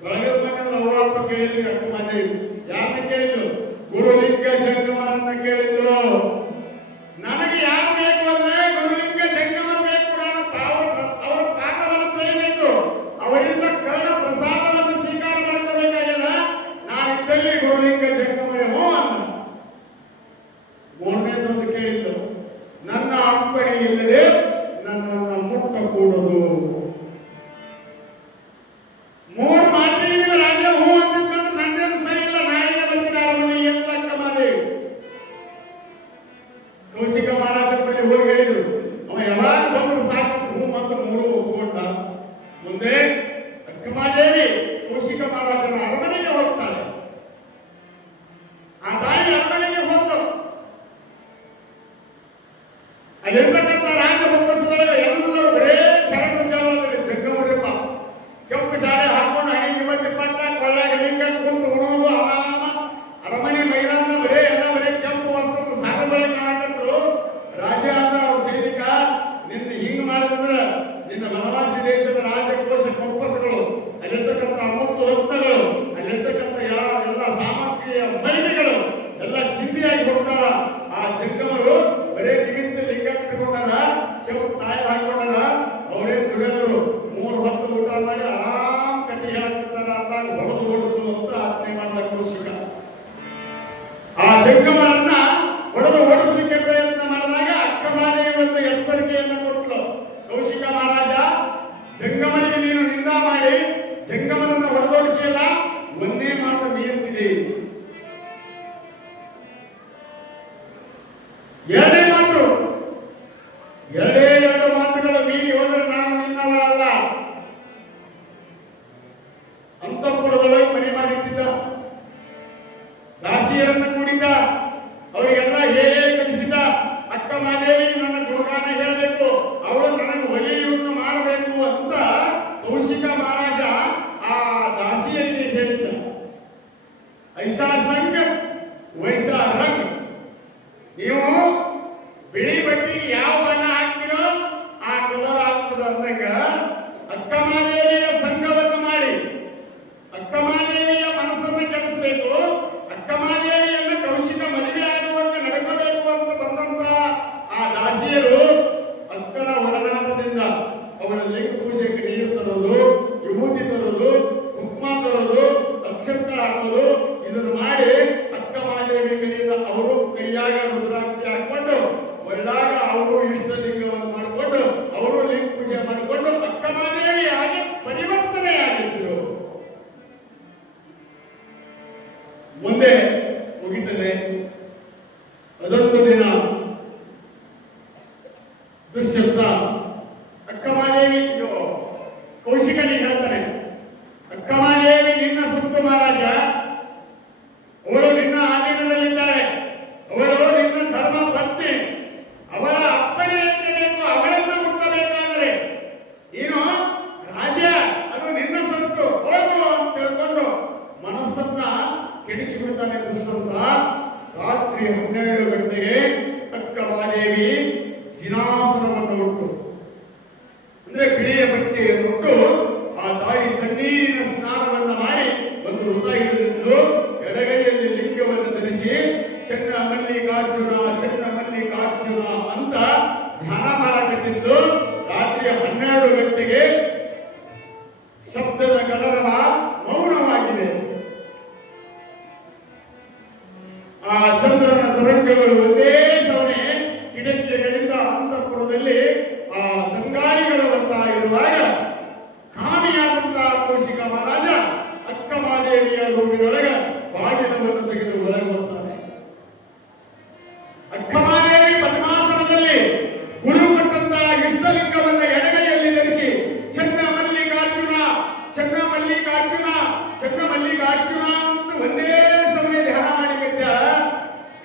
ಬಳಗದ ಮಂದಿ ಅಂದ್ರೆ ಅವ್ವ ಅಪ್ಪ ಕೇಳಿದ್ರು, ಅಕ್ಕ ಮಾದೇವಿ ಯಾರನ್ನ ಕೇಳಿದ್ರು? ಗುರುಲಿಂಗ ಜಂಗಮರನ್ನ ಕೇಳಿದ್ರು. ನನಗೆ ಯಾರು ಬೇಕು ಅಂದ್ರೆ ಗುರುಲಿಂಗ ಜಂಗಮರ ಬೇಕು. ನಾನು ಅವರ ಪಾದವನ್ನು ತೊಳಿಬೇಕು, ಅವರಿಂದ ಕರ್ಣ ಪ್ರಸಾದವನ್ನು ಸ್ವೀಕಾರ ಮಾಡ್ಕೋಬೇಕಾಗ್ಯದ. ನಾನಿದ್ದಲ್ಲಿ ಗುರುಲಿಂಗ ಜಂಗಮರೇ ಹೋ ಅಂದ. 3ನೇದೊಂದು ಕೇಳಿದ್ದು, ನನ್ನ ಅಪ್ಪಣೆ ಇಲ್ಲದೆ ನನ್ನನ್ನು ಮುಟ್ಟ ಕೂಡದು. 3 ಮಾತಿಗೆ ರಾಜ ಹೂ ಅಂತಿದ್ದಂದ್ರೆ ನನ್ನೇನು ಸರಿ ಇಲ್ಲ, ನಾಳೆಗೆ ಬರ್ತೀನಿ ಅರಮನೆ ಎಲ್ಲ ಅಕ್ಕ ಮಾದೇವಿ. ಸ್ಥಾಪನೆ ಮಾಡಿದ ಕೌಶಿಕ. ಆ ಜಂಗಮರನ್ನ ಹೊಡೆದು ಓಡಿಸಲಿಕ್ಕೆ ಪ್ರಯತ್ನ ಮಾಡಿದಾಗ ಅಕ್ಕಮಾದೇವಿ ಒಂದು ಎಚ್ಚರಿಕೆಯನ್ನು ಕೊಟ್ಟಳು. ಕೌಶಿಕ ಮಹಾರಾಜ, ಜಂಗಮನಿಗೆ ನೀನು ನಿಂದ ಮಾಡಿ ಜಂಗಮನನ್ನು ಹೊಡೆದೋಡಿಸಿಲ್ಲ, ಒಂದೇ ಮಾತು ಮೀರುತ್ತಿದೆ. ಎರಡೇ ಎರಡು ಮಾತುಗಳು ಮೀರಿ ಹೋದರೆ ನಾನು ನಿನ್ನವಳಲ್ಲ. ಅಂತಃಪುರದೊಳಗೆ ಮನೆ ಮಾಡಿಟ್ಟಿದ್ದ, ದಾಸಿಯರನ್ನು ಕೂಡಿದ್ದ, ಅವರಿಗೆಲ್ಲ ಹೇಗೆ ಕಲಿಸಿದ್ದ. ಅಕ್ಕ ಮಾದೇವಿ ನನ್ನ ಗುಣಗಾನ ಹೇಳಬೇಕು, ಅವಳು ನನಗೆ ಒಲೆಯನ್ನು ಮಾಡಬೇಕು ಅಂತ ಕೌಶಿಕ ಮಹಾರಾಜ ಆ ದಾಸಿಯರಿಗೆ ಹೇಳಿದ್ದ. ಐಸಾ ಸಂಘ ವೈಸಾ ರಂಗ್, ನೀವು ಬಿಳಿ ಬಟ್ಟೆಗೆ ಯಾವ ಬಣ್ಣ ಹಾಕ್ತಿರೋ ಆ ಕಲರ್ ಆಗ್ತದೆ ಅಂದಾಗ ಅಕ್ಕ ಮಾದೇವಿಯ ಸಂಘವನ್ನು ಮಾಡಿ ಅಕ್ಕ ಮಾದೇವಿಯ ಮನಸ್ಸನ್ನು ಕೆಡಿಸಬೇಕು, ಅಕ್ಕ ಮಾದೇವಿಯನ್ನು ಕೌಶಿಕ ಮದುವೆ ಆಗುವಂತೆ ನಡ್ಕೋಬೇಕು ಅಂತ ಬಂದಂತ ಆ ದಾಸಿಯರು ಅಕ್ಕನ ಒಡನಾಟದಿಂದ ಅವಳ ಲಿಂಗ ಪೂಜೆಗೆ ನೀರು ತರೋದು, ವಿಭೂತಿ ತರೋದು, ಕುಂಕುಮ ತರೋದು, ಅಕ್ಷಂತ ಹಾಕೋದು, ಇದನ್ನು ಮಾಡಿ ಅಕ್ಕ ಮಾದೇವಿ ಕಡೆಯಿಂದ ಅವರು ಕೈಯಾಗ ರುದ್ರಾಕ್ಷಿ ಹಾಕೊಂಡು ಒಳ್ಳೆದಾಗ ಅವರು ಇಷ್ಟಲಿಂಗವನ್ನು ಮಾಡಿಕೊಂಡು ಅವರು ಲಿಂಗ ಪೂಜೆ ಮಾಡಿಕೊಂಡು ಅಕ್ಕ ಮಾದೇವಿಯಾಗಿ ಪರಿವರ್ತನೆಯಾಗಿದ್ರು. ಮುಂದೆ ಮುಗಿತದೆ. ಅದೊಂದು ದಿನ ದುಷ್ಯಂತ ಅಕ್ಕ ಮಾದೇವಿ ಕೌಶಿಕನಿಗೆ ಹೇಳ್ತಾನೆ, ಅಕ್ಕ ಮಾದೇವಿ ನಿನ್ನ ಸುತ್ತು ಮಹಾರಾಜ, ಅವಳು ನಿನ್ನ ಆಧೀನದಲ್ಲಿದ್ದಾಳೆ, ಅವಳು ನಿನ್ನ ಧರ್ಮ ಪತ್ನಿ, ಅವಳ ಅಪ್ಪಣೆಯನ್ನು ಬೇಕು, ಅವಳನ್ನು ಮುಟ್ಟಬೇಕಾದರೆ ಏನು ರಾಜ ಅದು ನಿನ್ನ ಸತ್ತು ಹೋಗು ಅಂತ ತಿಳ್ಕೊಂಡು ಮನಸ್ಸನ್ನ ಕೆಡಿಸಿಬಿಡ್ತಾನೆ ದುಷ್ಯಂತ. ರಾತ್ರಿ 12 ಗಂಟೆಗೆ ಅಕ್ಕ ಮಾದೇವಿ ಜಿನಾಸನವನ್ನು ಉಟ್ಟು, ಅಂದ್ರೆ ಬಿಳಿಯ ಬಟ್ಟೆಯನ್ನು ಉಟ್ಟು ಆ ತಾಯಿ ತಣ್ಣೀರಿನ ಸ್ನಾನವನ್ನು ಮಾಡಿ ಒಂದು ವೃತ ಹಿಡಿದಿದ್ದು, ಎಡಗೈಯಲ್ಲಿ ಲಿಂಗವನ್ನು ಧರಿಸಿ ಚನ್ನ ಮಲ್ಲಿಕಾರ್ಜುನ ಚನ್ನ ಮಲ್ಲಿಕಾರ್ಜುನ ಅಂತ ಧ್ಯಾನ ಮಾಡಕತ್ತಿದ್ದು. ರಾತ್ರಿ 12 ಗಂಟೆಗೆ ಶಬ್ದದ ಕಲರವ ಮೌನವಾಗಿದೆ. ಆ ಚಂದ್ರನ ತರಂಗಗಳು ಒಂದೇ ಸವಣೆ ಕಿಟಕಿಗಳಿಂದ ಅಂತಃಪುರದಲ್ಲಿ ಆ ತಂಗಾಳಿಗಳು ಬರ್ತಾ ಇರುವಾಗ ಕಾಮಿಯಾದಂತಹ ಕೌಶಿಕ ಮಹಾರಾಜ ಅಕ್ಕ ಮಾದೇವಿಯ ರೂಮಿನೊಳಗ ಬಾಗಿಲವನ್ನು ತೆಗೆದು ಒಳಗೆ ಬರ್ತಾನೆ. ಅಕ್ಕ ಮಾದೇವಿ ಪದ್ಮಾಸನದಲ್ಲಿ ಗುರು ಕೊಟ್ಟಂತಹ ಇಷ್ಟಲಿಂಗವನ್ನು ಎಡಗೈಯಲ್ಲಿ ಧರಿಸಿ ಚನ್ನ ಮಲ್ಲಿಕಾರ್ಜುನ ಚನ್ನ ಮಲ್ಲಿಕಾರ್ಜುನ ಚನ್ನ ಮಲ್ಲಿಕಾರ್ಜುನ ಅಂತ ಒಂದೇ ಸಮಯ ಧ್ಯಾನ ಮಾಡಿದ್ದ.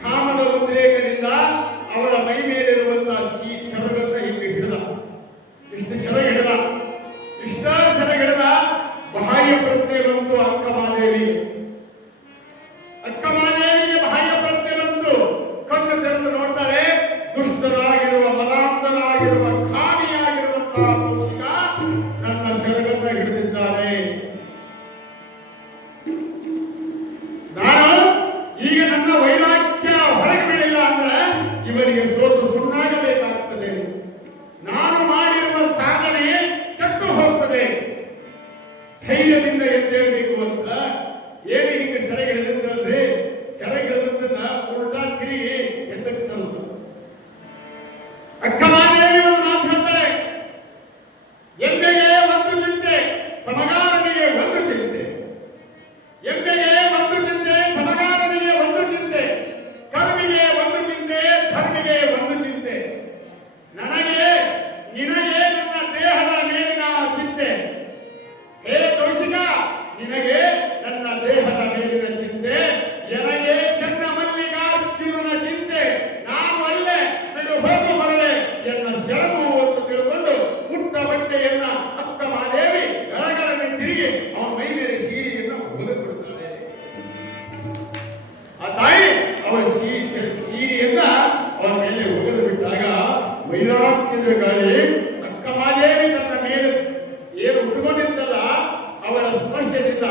ಕಾಮದ ಉದ್ರೇಕದಿಂದ ಅವಳ ಮೈ ಮೇಲಿರುವಂತಹ ಶರಗನ್ನ ಹಿಂಗೆ ಹಿಡಿದ, ಇಷ್ಟು ಶರ ಹಿಡಿದ, ಇಷ್ಟ ಶರ ಹಿಡಿದ. ಬಾಹ್ಯ ಪ್ರಜ್ಞೆ ಬಂತು ಅಕ್ಕ ಮಾದೇವಿ. ಅಕ್ಕ ಮಾದೇವಿಗೆ ಬಾಹ್ಯ ಪ್ರಜ್ಞೆ ಬಂತು. ಕಣ್ಣು ತೆರೆದು ನೋಡ್ತಾಳೆ, ದುಷ್ಟರಾಗಿರುವ ಮದಾಂಧರಾಗಿರುವ ಖಾನಿಯಾಗಿರುವಂತಹ ಕೌಶಿಕ ನನ್ನ ಶರಗನ್ನ ಹಿಡಿದಿದ್ದಾರೆ. ನಾನು ಈಗ ನನ್ನ ವೈರಾಗ್ಯ ಹೊರಗೆ ಬೀಳಿಲ್ಲ ಅಂದ್ರೆ ಇವರಿಗೆ ಸೋತು ಸುಣ್ಣಾಗಬೇಕಾಗ್ತದೆ. ನಾನು ಮಾಡಿರುವ ಸಾಧನೆ ಕೆಟ್ಟು ಹೋಗ್ತದೆ. ಧೈರ್ಯದಿಂದ ಎದ್ದೇಳಬೇಕು ಅಂತ ಏನು ಹಿಂಗೆ ಸೆರೆಗಿಳಿದ್ರಲ್ರಿ, ಸೆರೆಗಿಳಿದನ್ನ ಉಲ್ಟಾ ತಿರುಗಿ ಎದ್ದಕ್ಸಲು. ಅಕ್ಕ ಮಾದೇವಿ ಒಂದು ಮಾತು ಹೇಳ್ತಾಳೆ, ಎಮ್ಮೆಗೆ ಒಂದು ಚಿಂತೆ ಸಮಗಾರನಿಗೆ ಒಂದು ಚಿಂತೆ, ಎಮ್ಮೆಗೆ ಒಂದು ಚಿಂತೆ ಸಮಗಾರನಿಗೆ ಒಂದು ಚಿಂತೆ, ಕರ್ಮಿಗೆ ಒಂದು ಚಿಂತೆ ಧರ್ಮಿಗೆ ಒಂದು ಚಿಂತೆ, ನನಗೆ ನಿನಗೆ ನನ್ನ ದೇಹದ ಮೇಲಿನ ಚಿಂತೆ. ಹೇ ಕೌಶಿಕ, ನಿನಗೆ ನನ್ನ ದೇಹದ ಮೇಲಿನ ಚಿಂತೆ, ನನಗೆ ಚನ್ನ ಮಲ್ಲಿಕಾರ್ಜುನನ ಚಿಂತೆ. ನಾನು ಅಲ್ಲೇ ಬಿಡು ಹೋಗು ಬರಲೆ ಎನ್ನ ಸೆರಗು ಅಂತ ತಿಳ್ಕೊಂಡು ಪುಟ್ಟ ಬಟ್ಟೆಯನ್ನ ಅಕ್ಕ ಮಾದೇವಿ ಎಳಗಳನ್ನು ತಿರುಗಿ ಅವನ ಮೈ ಮೇಲೆ ಸೀರೆಯನ್ನು ಒಗೆದುಬಿಡ್ತಾಳೆ. ಆ ತಾಯಿ ಅವಳ ಸೀರೆಯನ್ನ ಅವನ ಮೇಲೆ ಒಗೆದು ಬಿಟ್ಟಾಗ ವೈರಾಗ್ಯದ ಗಾಳಿ ಅಕ್ಕ ಮಾದೇವಿ ತನ್ನ ಮೇಲೆ ಏನು ಉಟ್ಕೊಂಡಿದ್ದಲ್ಲ ಅವಳ ಸ್ಪರ್ಶದಿಂದ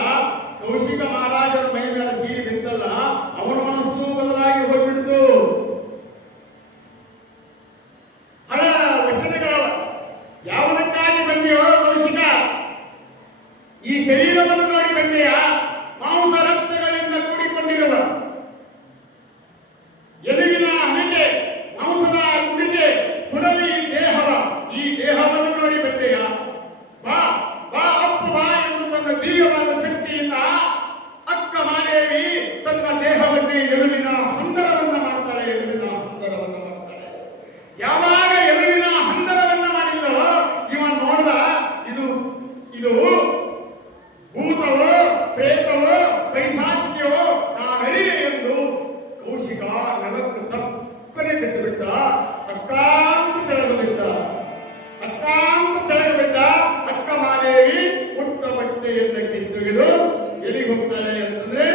ಕೌಶಿಕ ಮಹಾರಾಜನ ಮೈ ಮೇಲೆ ಸೀರೆ ಬಿದ್ದಲ್ಲ, ಅವನ ಮನಸ್ಸು ಬದಲಾಗಿ ಹೋಗ್ಬಿಡ್ತು. ಹಳ ವಚನಗಳವ, ಯಾವುದಕ್ಕಾಗಿ ಬಂದೆಯೋ ಕೌಶಿಕ? ಈ ಶರೀರವನ್ನು ನೋಡಿ ಬಂದೆಯಾ? ಮಾಂಸ ರಕ್ತಗಳಿಂದ ಕೂಡಿಕೊಂಡಿರುವ ಎಲುವಿನ ಹಣೆಗೆ ಮಾಂಸದ ಕುಡಿಗೆ ಸುಡಲಿ ದೇಹವ ಈ ದೇಹವನ್ನು ನೋಡಿ ಬಂದೆಯ ಬಾ ಬಾ ಅಪ್ಪು ಬಾ ಎಂದು ತನ್ನ ದೀರ್ಘವಾದ ಶಕ್ತಿಯಿಂದ ಅಕ್ಕ ಮಾದೇವಿ ತನ್ನ ದೇಹವನ್ನೇ ಎಲುವಿನ ಹಂದರವನ್ನ ಮಾಡ್ತಾಳೆ. ಎಲುವಿನ ಹಂದರವನ್ನ ಮಾಡ್ತಾಳೆ. ಯಾವಾಗ ಎಲುವಿನ ಹಂದರವನ್ನ ಮಾಡಿಲ್ಲವೋ ಇವ ನೋಡ್ದ ಇದು ಇದು ಭೂತವೋ ಪ್ರೇತವೋ ಪೈಶಾಚಿಕೆಯೋ ನಾನರಿಯೆ ಎಂದು ಕೌಶಿಕ ನೆಲಕ್ಕೆ ತಪ್ಪನೆ ಬಿಟ್ಟು ಬಿಟ್ಟ. ಅಕ್ಕಾಂತ ತೆಳಗು ಬಿದ್ದ. ಅಕ್ಕಾಂತ ತೆಳಗು ಬಿದ್ದ. ಅಕ್ಕ ಮಾದೇವಿ ಪುಟ್ಟ ಬಟ್ಟೆಯನ್ನು ಕಿತ್ತೊಗೆದು ಎಲ್ಲಿಗೆ ಹೋಗ್ತಾಳೆ ಅಂತಂದ್ರೆ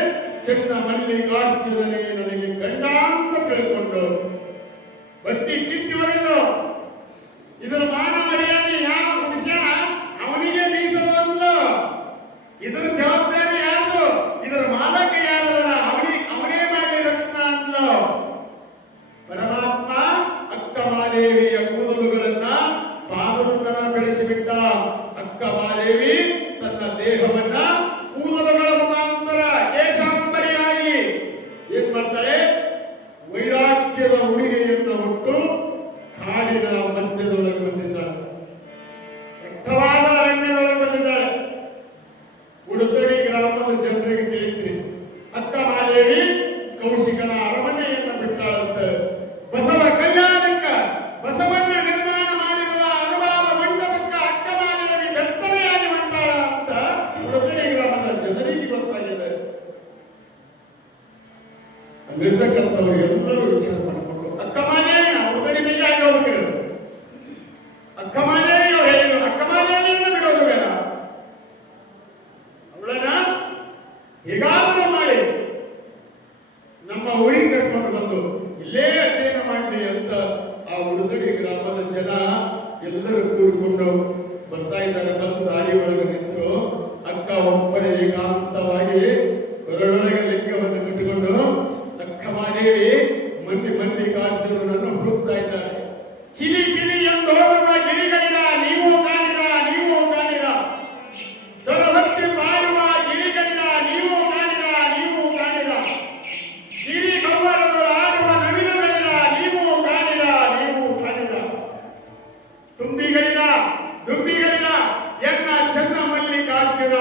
ಚೆನ್ನ ಮಲ್ಲಿಕಾರ್ಜುನನೇ ನನಗೆ ಗಂಡ ಅಂತ ತಿಳ್ಕೊಂಡು ಬಟ್ಟಿ ಕಿತ್ತಿವರೆಲ್ಲೋ ಇದರ ಮಾನ ಮರ್ಯಾದೆ ಯಾವ ವಿಷಯನ ಅವನಿಗೆ ಮೀಸಲು ಅಂದ್ಲು. ಇದರ ಜವಾಬ್ದಾರಿ ಯಾರ್ದು? ಇದರ ಮಾಲಕ ಯಾರವರ ಅವನೇ ಮಾಡಿ ರಕ್ಷಣಾ ಅಂದ್ಲು. ಪರಮಾತ್ಮ ಅಕ್ಕ ಮಾದೇವಿಯ ಕೂದಲುಗಳನ್ನ ಪಾದದ ತರ ಬೆಳೆಸಿಬಿಟ್ಟ. ಅಕ್ಕ ಮಾದೇವಿ ತನ್ನ ದೇಹವನ್ನ ಕೂದಲುಗಳ ಮುಖಾಂತರ ಕೇಶಾಂಬರಿಯಾಗಿ ಏನ್ ಮಾಡ್ತಾಳೆ? ವೈರಾಗ್ಯದ ಉಡುಗೆಯನ್ನು ಹೊಟ್ಟು ಕಾಡಿನ ಮಧ್ಯದೊಳಗೆ ಬಂದಿದ್ದಾಳೆ. ದಟ್ಟವಾದ ಅರಣ್ಯದೊಳಗೆ ಬಂದಿದ್ದಾಳೆ. ಉಡುತಡಿ ಗ್ರಾಮದ ಜನರಿಗೆ ತಿಳಿದ್ರಿ ಅಕ್ಕ ಮಾದೇವಿ ಕೌಶಿಕನ ಅರಮನೆಯನ್ನು ಬಿಟ್ಟಾಳಂತ. ಬಸವ ಕಲ್ಯಾಣಕ್ಕ ಬಸವಣ್ಣ ನಿರ್ಮಾಣ ಮಾಡಿರುವ ಅನುಭವ ಮಂಟಪಕ್ಕ ಅಕ್ಕ ಮಾದೇವಿ ಬೆತ್ತಲೆಯಾಗಿ ಮಾಡ್ತಾಳ ಅಂತ ಉಡುತಡಿ ಗ್ರಾಮದ ಜನರಿಗೆ ಗೊತ್ತಾಗಿದೆ. ಅಲ್ಲಿರ್ತಕ್ಕಂಥವ್ರು ಎಲ್ಲರೂ ವಿಚಾರ ಮಾಡಿಕೊಂಡು ಅಕ್ಕ ಮಾದೇವಿನ ಉಡುತಡಿ ಮೇಲೆ ಆಗಿ ಹೋಗ್ಬಿಟ್ಟಿರು. ಅಕ್ಕ ಮಾದೇವಿ ಅವ್ರು ಹೇಳಿದ್ರು ಅಕ್ಕ ಮಾದೇವಿಯನ್ನು ಬಿಡೋದು ಬೇಡ, ಅವಳನ್ನ ಹೇಗಾದರೂ ಮಾಡಿ ನಮ್ಮ ಊರಿಗೆ ಕರ್ಕೊಂಡು ಬಂದು ಇಲ್ಲೇ ಅಧ್ಯಯನ ಮಾಡಲಿ ಅಂತ ಆ ಉಡುತಡಿ ಗ್ರಾಮದ ಜನ ಎಲ್ಲರೂ ಕೂಡಿಕೊಂಡು ಬರ್ತಾ ಇದ್ದಾರೆ. ಬಂದು ದಾರಿ ಒಳಗೆ ನಿಂತು ಅಕ್ಕ ಒಬ್ಬರೇ ಏಕಾಂತವಾಗಿ ಕೊರಳೊಳಗೆ ಲಿಂಗವನ್ನು ಕಟ್ಟಿಕೊಂಡು ಅಕ್ಕ ಮಾದೇವಿ ಮಲ್ಲಿಕಾರ್ಜುನನನ್ನು ಹುಡುಕ್ತಾ ಇದ್ದಾರೆ. ಚಿಲಿ ಪಿಲಿ ಎಂದು ಹೋಗುವ ಗಿಳಿಗಳಿರ ನೀವು ಕಾಣಿರ, ನೀವು ಕಾಣಿರ. ಸರಹತ್ತಿ ಮಾಡುವ ಗಿಳಿಗಳಿರ ನೀವು ಕಾಣಿರ, ನೀವು ಕಾಣಿರ. ಗಿರಿ ಗವ್ವರವರು ಆಡುವ ನವಿಲುಗಳಿರ ನೀವು ಕಾಣಿರ, ನೀವು ಕಾಣಿರ. ತುಂಬಿಗಳಿರ ದುಂಬಿಗಳಿರ ಎನ್ನ ಚೆನ್ನ ಮಲ್ಲಿಕಾರ್ಜುನ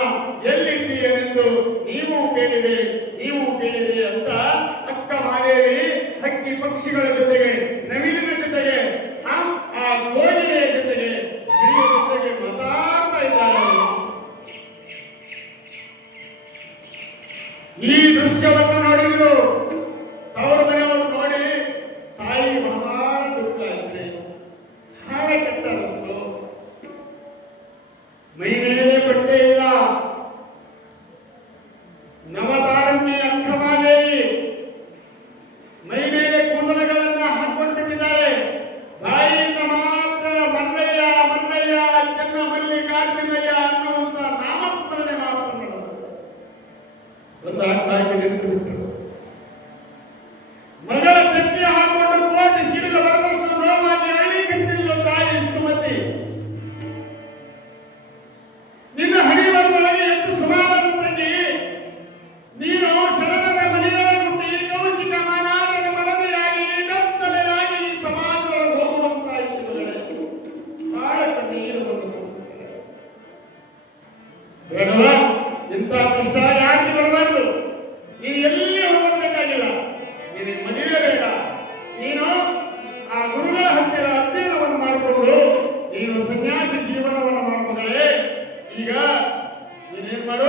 ಎಲ್ಲಿದ್ದೀಯನೆಂದು ನೀವು ಕೇಳಿದೆ, ನೀವು ಕೇಳಿದೆ ಅಂತ ಅಕ್ಕ ಮಾದೇವಿ ಹಕ್ಕಿ ಪಕ್ಷಿಗಳ ಜೊತೆಗೆ ನವಿಲಿನ ಜೊತೆಗೆ ಆ ಕೋಗಿಲೆಯ ಜೊತೆಗೆ ಗಿಳಿಯ ಜೊತೆಗೆ ಮಾತಾಡ್ತಾ ಇದ್ದಾರೆ. ಈ ದೃಶ್ಯವನ್ನು ನೋಡಿದ್ರು ತವರ ಮನೆಯವರು ನೋಡಿ ತಾಯಿ ಬಹಳ ದುಃಖ ಇದ್ರೆ ಬಹಳ ಕೆಟ್ಟ ಅನಿಸ್ತು. ಮೈ ಮೇಲೆ ಬಟ್ಟೆ ಇಲ್ಲ. ನವತಾರಣ್ಯ ಅಕ್ಕ ಮಾದೇವಿ ಮೈ ಮೇಲೆ ಕೂದಲುಗಳನ್ನ ಹಾಕೊಂಡು ಬಿಟ್ಟಿದ್ದಾಳೆ. ಬಾಯಿಯಿಂದ ಮಾತ್ರ ಮಲ್ಲಯ್ಯ ಮಲ್ಲಯ್ಯ ಚೆನ್ನ ಮಲ್ಲಿಕಾರ್ಜುನಯ್ಯ ಅನ್ನುವಂತ ನಾಮಸ್ಮರಣೆ ಮಾತ್ರ ಮಾಡೋದು. ಒಂದು ಹಾಕಿ ನಿಂತು ಬಿಟ್ಟರು. ಮಗಳ ತೆಕ್ಕಿಯ ಹಾಕೊಂಡು ಕೋಟಿ ಸಿಡಿಲ ಬರದಷ್ಟು ನೋವಾಗಿ ಹಳ್ಳಿ ಕತ್ತಿಲ್ಲ ತಾಯಿ ಸುಮತಿ. ನಿನ್ನ ಹಣಿವರದೊಳಗೆ ಎಷ್ಟು ಸುಮಾರಾದ ತಂಗಿ ನೀನು ಶರಣರ ಮನೆಯೊಳಗೆ ಹುಟ್ಟಿ ಕೌಶಿಕ ಮಹಾರಾಜನ ಮಡದಿಯಾಗಿ ಬೆತ್ತಲೆಯಾಗಿ ಸಮಾಜದೊಳಗೆ ಹೋಗುವಂತಾಯಿತು. ಬಹಳ ಕಣ್ಣೀರು ಬಂದ ಸಂಸ್ಕಾರ ಬೇಡವ. ಇಂಥ ಕಷ್ಟ ಯಾರಿಗೆ ಬರಬಾರ್ದು. ನೀನು ಎಲ್ಲಿ ಹೋಗಬೇಕಾಗಿಲ್ಲ. ನಿನಗೆ ಮದುವೆ ಬೇಡ. ನೀನು ಆ ಗುರುಗಳ ಹತ್ತಿರ ಅಧ್ಯಯನವನ್ನು ಮಾಡಿಕೊಂಡು ನೀನು ಸನ್ಯಾಸಿ ಜೀವನವನ್ನು ಮಾಡ್ಕೊಂಡೇ. ಈಗ ನೀನೇನ್ ಮಾಡು,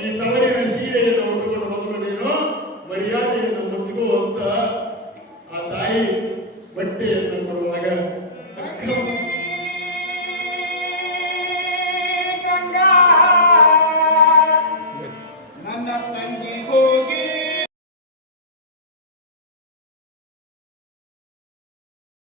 ಈ ತವರಿನ ಸೀರೆಯನ್ನು ಉಟ್ಟುಕೊಂಡು ಮೊದಲು ನೀನು ಮರ್ಯಾದೆಯನ್ನು ಮುಚ್ಚಿಕೋ ಅಂತ ಆ ತಾಯಿ ಬಟ್ಟೆಯನ್ನು ಕೊಡುವಾಗ